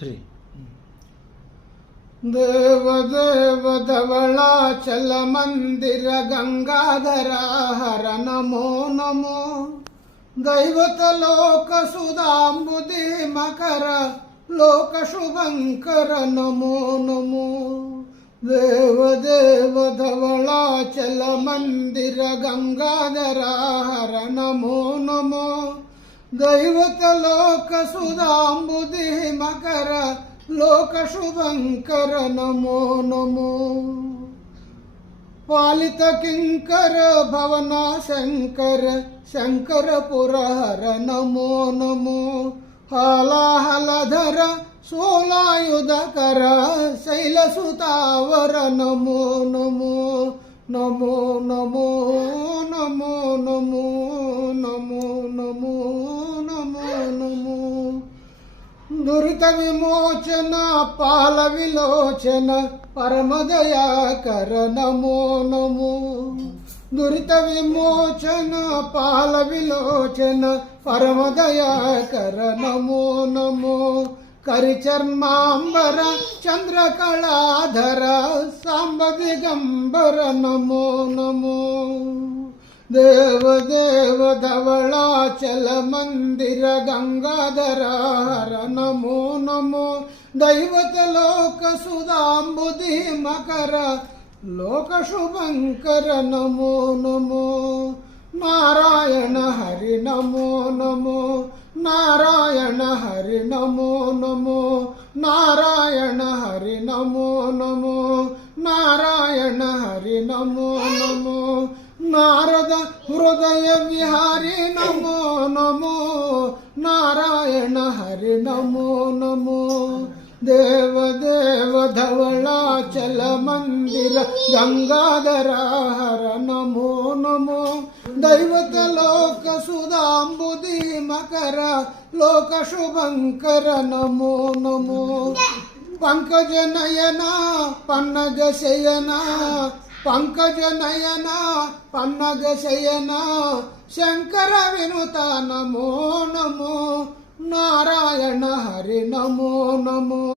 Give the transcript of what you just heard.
3 देव धवलाचल मंदिर गंगाधर हर नमो नमो दैवत लोक सुधांबुधि मकर लोक शुभंकर नमो नमो देव धवलाचल मंदिर गंगाधर हर नमो नमो दैवत लोक सुधांबुधि मकर लोक शुभंकर नमो नमो पालित किंकर भवना शंकर शंकर पुरहर नमो नमो हालाहलधर सोलायुधकर शैलसुतावर नमो नमो नमो नमो नमो नमो नमो नमो नमो नमो दुरित विमोचन पाल विलोचन परम दया कर नमो नमो दुरित विमोचन पाल विलोचन परम दया कर नमो नमो करिचर्मांबर चंद्रकलाधर सांब दिगंबर नमो नमो देव धवलाचल मंदिर गंगाधर हर नमो नमो दैवत लोक सुधांबुधि मकर लोक शुभंकर नमो नमो नारायण हरि नमो नमो नारायण हरि नमो नमो नारायण हरि नमो नमो नारायण हरि नमो नमो नारद हृदय विहारी नमो नमो नारायण हरि नमो नमो देव धवलाचल मंदिर गंगाधर हर नमो नमो दैवत लोक सुधांबुधि मकर लोक शुभंकर नमो नमो पंकज नयना पन्नग शयना पंकज नयना पन्नग शयना शंकर विनुता नमो नमो नारायण हरि नमो नमो।